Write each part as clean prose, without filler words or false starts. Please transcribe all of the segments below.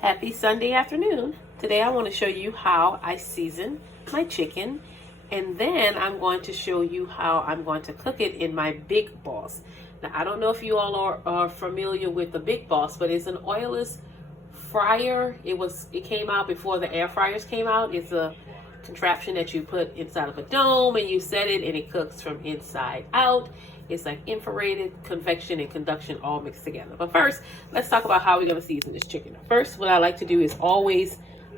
Happy Sunday afternoon. Today I want to show you how I season my chicken, and then I'm going to show you how I'm going to cook it in my Big Boss. Now I don't know if you all are familiar with the Big Boss, but it's an oilless fryer. It came out before the air fryers came out. It's a contraption that you put inside of a dome and you set it and it cooks from inside out. It's like infrared, convection, and conduction all mixed together. But first, let's talk about how we're going to season this chicken. First, what I like to do is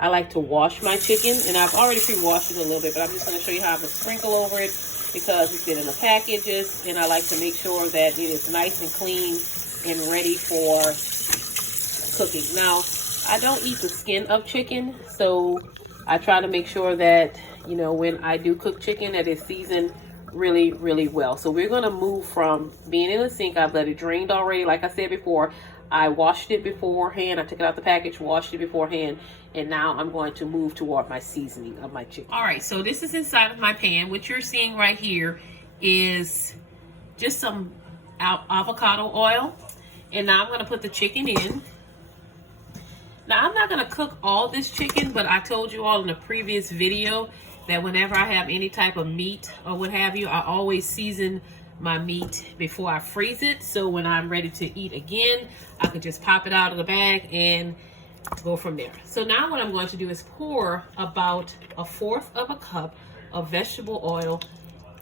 I like to wash my chicken. And I've already pre-washed it a little bit, but I'm just going to show you how I'm going to sprinkle over it because it's been in the packages. And I like to make sure that it is nice and clean and ready for cooking. Now, I don't eat the skin of chicken, so I try to make sure that, when I do cook chicken, that it's seasoned really, really well. So we're going to move from being in the sink. I've let it drained already. Like I said before, I washed it beforehand. I took it out the package, washed it beforehand, and now I'm going to move toward my seasoning of my chicken. All right, so this is inside of my pan. What you're seeing right here is just some avocado oil, and now I'm going to put the chicken in. Now, I'm not going to cook all this chicken, but I told you all in the previous video that whenever I have any type of meat or what have you, I always season my meat before I freeze it. So when I'm ready to eat again, I can just pop it out of the bag and go from there. So now what I'm going to do is pour about 1/4 of a cup of vegetable oil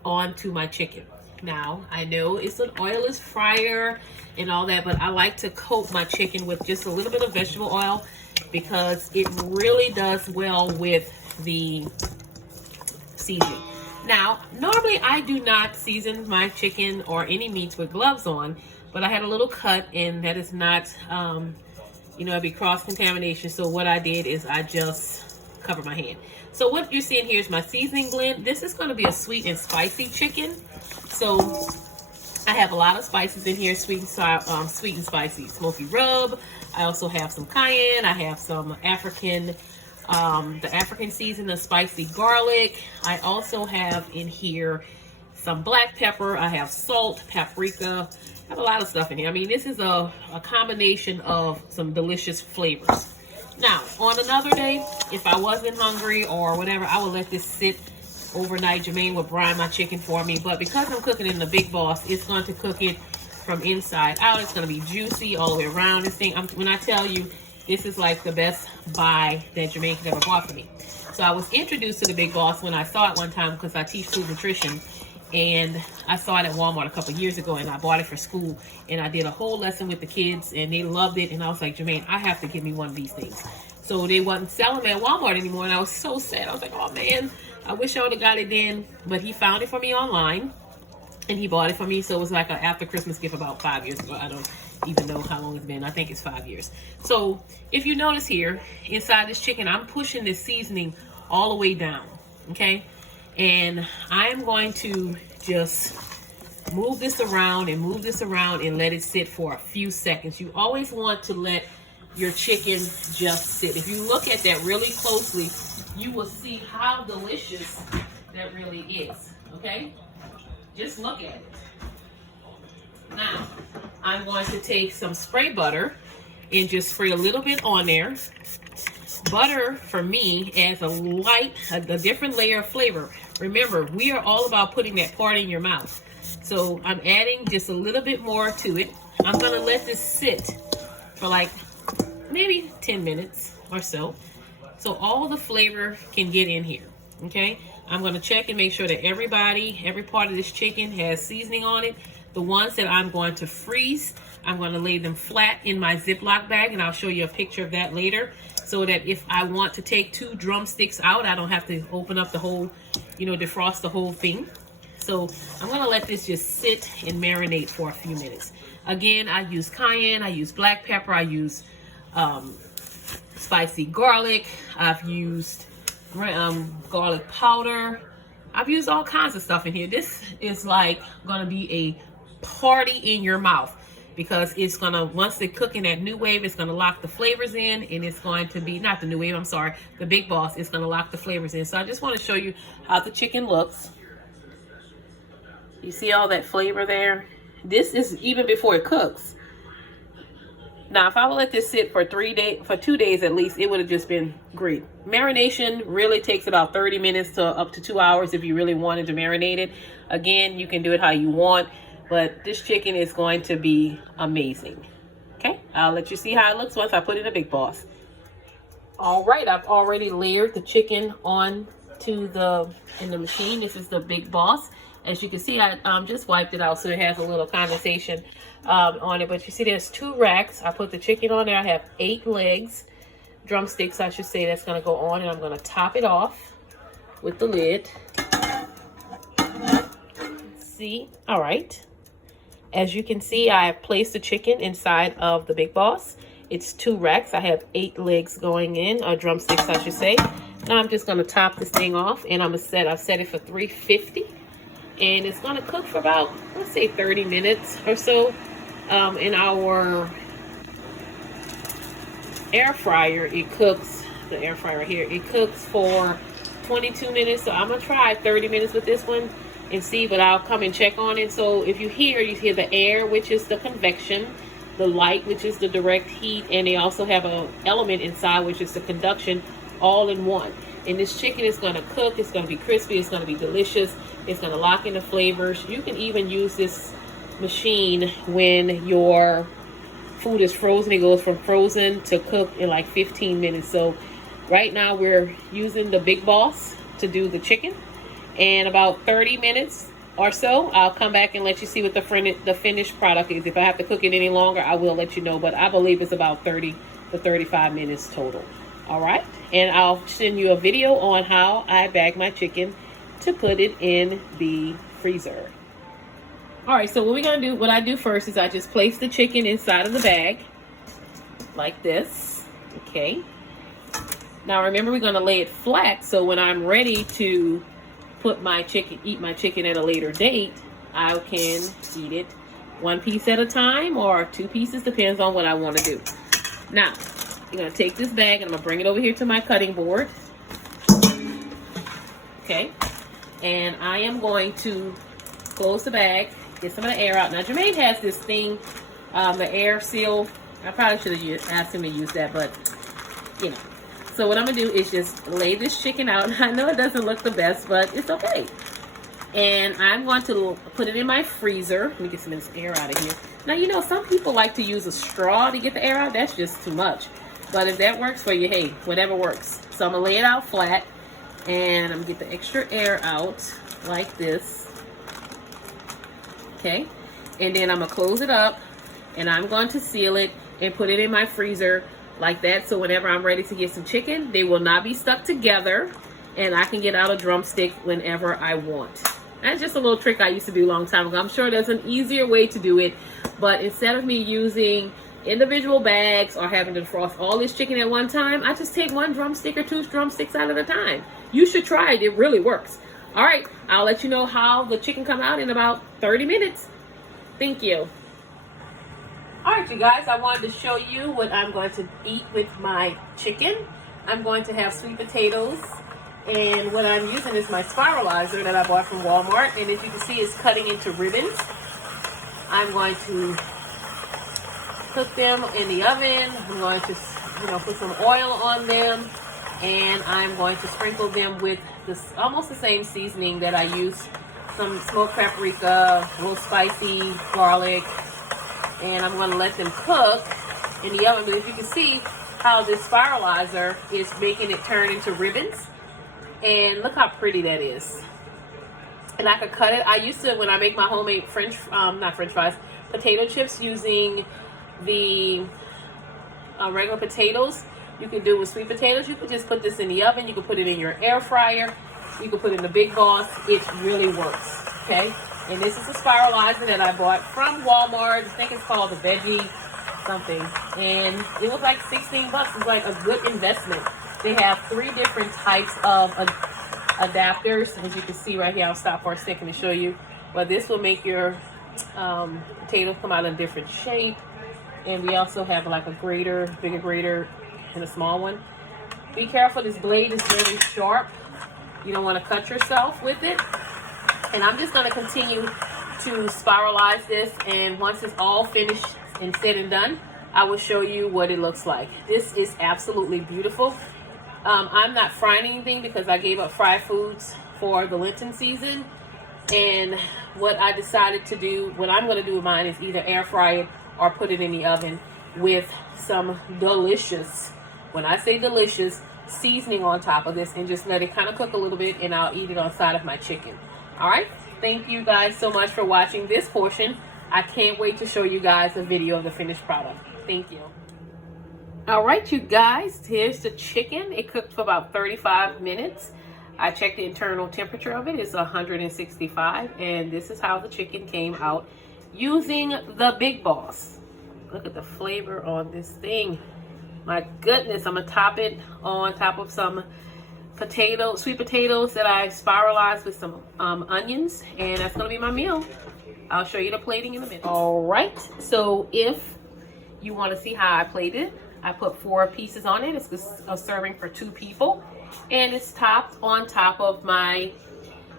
onto my chicken. Now, I know it's an oilless fryer and all that, but I like to coat my chicken with just a little bit of vegetable oil because it really does well with the seasoning. Now, normally I do not season my chicken or any meats with gloves on, but I had a little cut and that is not, it'd be cross-contamination. So what I did is I just covered my hand. So what you're seeing here is my seasoning blend. This is going to be a sweet and spicy chicken. So I have a lot of spices in here, sweet and spicy smoky rub. I also have some cayenne. I have some the African season of spicy garlic. I also have in here some black pepper. I have salt, paprika. I have a lot of stuff in here. I mean, this is a combination of some delicious flavors. Now, on another day, if I wasn't hungry or whatever, I would let this sit overnight. Jermaine would brine my chicken for me. But because I'm cooking in the Big Boss, it's going to cook it from inside out. It's going to be juicy all the way around. This thing, when I tell you, this is like the best buy that Jermaine could ever bought for me. So I was introduced to the Big Boss when I saw it one time because I teach food nutrition. And I saw it at Walmart a couple years ago and I bought it for school. And I did a whole lesson with the kids and they loved it. And I was like, Jermaine, I have to get me one of these things. So they wasn't selling them at Walmart anymore. And I was so sad. I was like, oh man, I wish I would have got it then. But he found it for me online and he bought it for me. So it was like an after Christmas gift about 5 years ago. I don't even know how long it's been. I think it's 5 years. So if you notice here, inside this chicken, I'm pushing this seasoning all the way down, okay? And I'm going to just move this around and let it sit for a few seconds. You always want to let your chicken just sit. If you look at that really closely, you will see how delicious that really is, okay? Just look at it. Now, I'm going to take some spray butter and just spray a little bit on there. Butter, for me, adds a different layer of flavor. Remember, we are all about putting that part in your mouth. So I'm adding just a little bit more to it. I'm going to let this sit for like maybe 10 minutes or so. So all the flavor can get in here, okay? I'm going to check and make sure that every part of this chicken has seasoning on it. The ones that I'm going to freeze, I'm going to lay them flat in my Ziploc bag, and I'll show you a picture of that later, so that if I want to take 2 drumsticks out, I don't have to open up the whole, defrost the whole thing. So I'm going to let this just sit and marinate for a few minutes. Again, I use cayenne, I use black pepper, I use spicy garlic, I've used garlic powder. I've used all kinds of stuff in here. This is like going to be a party in your mouth because it's going to, once they cook in that New Wave, it's going to lock the flavors in, and it's going to be, not the New Wave, I'm sorry, the Big Boss, it's going to lock the flavors in. So I just want to show you how the chicken looks. You see all that flavor there? This is even before it cooks. Now, if I would let this sit for 2 days at least, it would have just been great. Marination really takes about 30 minutes to up to 2 hours if you really wanted to marinate it. Again, you can do it how you want, but this chicken is going to be amazing. Okay, I'll let you see how it looks once I put it in a Big Boss. All right, I've already layered the chicken on to in the machine. This is the Big Boss. As you can see, I just wiped it out so it has a little condensation on it. But you see there's 2 racks. I put the chicken on there. I have 8 legs, drumsticks I should say, that's going to go on. And I'm going to top it off with the lid. See? All right. As you can see, I have placed the chicken inside of the Big Boss. It's 2 racks. I have 8 legs going in, or drumsticks I should say. Now I'm just going to top this thing off, and I've set it for 350. And it's going to cook for about, let's say, 30 minutes or so. In our air fryer, it cooks, the air fryer here, it cooks for 22 minutes. So I'm going to try 30 minutes with this one and see, but I'll come and check on it. So if you hear the air, which is the convection, the light, which is the direct heat, and they also have an element inside, which is the conduction, all in one. And this chicken is going to cook. It's going to be crispy. It's going to be delicious. It's going to lock in the flavors. You can even use this machine when your food is frozen. It goes from frozen to cooked in like 15 minutes. So right now we're using the Big Boss to do the chicken. And about 30 minutes or so, I'll come back and let you see what the finished product is. If I have to cook it any longer, I will let you know. But I believe it's about 30 to 35 minutes total. All right, and I'll send you a video on how I bag my chicken to put it in the freezer. All right, so what I do first is I just place the chicken inside of the bag like this. Okay. Now remember, we're going to lay it flat, so when I'm ready to eat my chicken at a later date, I can eat it 1 piece at a time or 2 pieces, depends on what I want to do. Now, I'm going to take this bag and I'm going to bring it over here to my cutting board. Okay. And I am going to close the bag, get some of the air out. Now, Jermaine has this thing, the air seal. I probably should have asked him to use that, but, you know. So what I'm going to do is just lay this chicken out. I know it doesn't look the best, but it's okay. And I'm going to put it in my freezer. Let me get some of this air out of here. Now, you know, some people like to use a straw to get the air out. That's just too much. But if that works for you, hey, whatever works. So I'm going to lay it out flat. And I'm going to get the extra air out like this. Okay. And then I'm going to close it up. And I'm going to seal it and put it in my freezer like that. So whenever I'm ready to get some chicken, they will not be stuck together. And I can get out a drumstick whenever I want. That's just a little trick I used to do a long time ago. I'm sure there's an easier way to do it. But instead of me using individual bags or having to defrost all this chicken at one time, I just take 1 drumstick or 2 drumsticks out at a time. You should try it. It really works. All right. I'll let you know how the chicken come out in about 30 minutes. Thank you. All right, you guys, I wanted to show you what I'm going to eat with my chicken. I'm going to have sweet potatoes. And what I'm using is my spiralizer that I bought from Walmart. And as you can see, it's cutting into ribbons. I'm going to cook them in the oven. I'm going to, put some oil on them. And I'm going to sprinkle them with this almost the same seasoning that I use. Some smoked paprika, a little spicy garlic. And I'm going to let them cook in the oven. But if you can see how this spiralizer is making it turn into ribbons. And look how pretty that is. And I could cut it. I used to, when I make my homemade potato chips using the regular potatoes. You can do it with sweet potatoes. You could just put this in the oven. You can put it in your air fryer. You can put it in the Big Boss. It really works. Okay. And this is a spiralizer that I bought from Walmart. I think it's called the Veggie something. And it was like 16 bucks. It's like a good investment. They have 3 different types of adapters. As you can see right here, I'll stop for a second to show you. But this will make your potatoes come out in a different shape. And we also have like a grater, bigger grater, and a small one. Be careful, this blade is very sharp. You don't want to cut yourself with it. And I'm just going to continue to spiralize this. And once it's all finished and said and done, I will show you what it looks like. This is absolutely beautiful. I'm not frying anything because I gave up fried foods for the Lenten season. And what I decided to do, what I'm going to do with mine, is either air fry it or put it in the oven with some delicious, when I say delicious, seasoning on top of this, and just let it kind of cook a little bit, and I'll eat it on side of my chicken. All right. Thank you guys so much for watching this portion. I can't wait to show you guys a video of the finished product. Thank you. All right, you guys, here's the chicken. It cooked for about 35 minutes. I checked the internal temperature of it. It's 165, and this is how the chicken came out using the Big Boss. Look at the flavor on this thing. My goodness, I'm gonna top it on top of some sweet potatoes that I spiralized with some onions, and that's gonna be my meal. I'll show you the plating in a minute. All right, so if you want to see how I plated it, I put 4 pieces on it. It's a serving for 2 people, and it's topped on top of my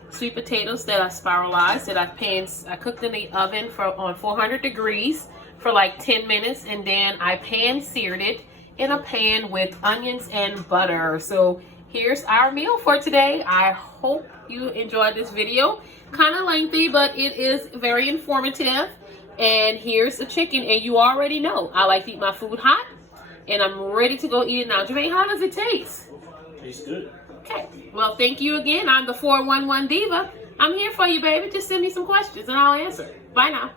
sweet potatoes that I spiralized, that I cooked in the oven on 400 degrees for like 10 minutes, and then I pan seared it in a pan with onions and butter. So here's our meal for today. I hope you enjoyed this video. Kind of lengthy, but it is very informative. And here's the chicken, and you already know I like to eat my food hot, and I'm ready to go eat it now. Jermaine, how does it taste? Tastes good. Okay, well, thank you again. I'm the 411 Diva. I'm here for you, baby. Just send me some questions and I'll answer. Bye now.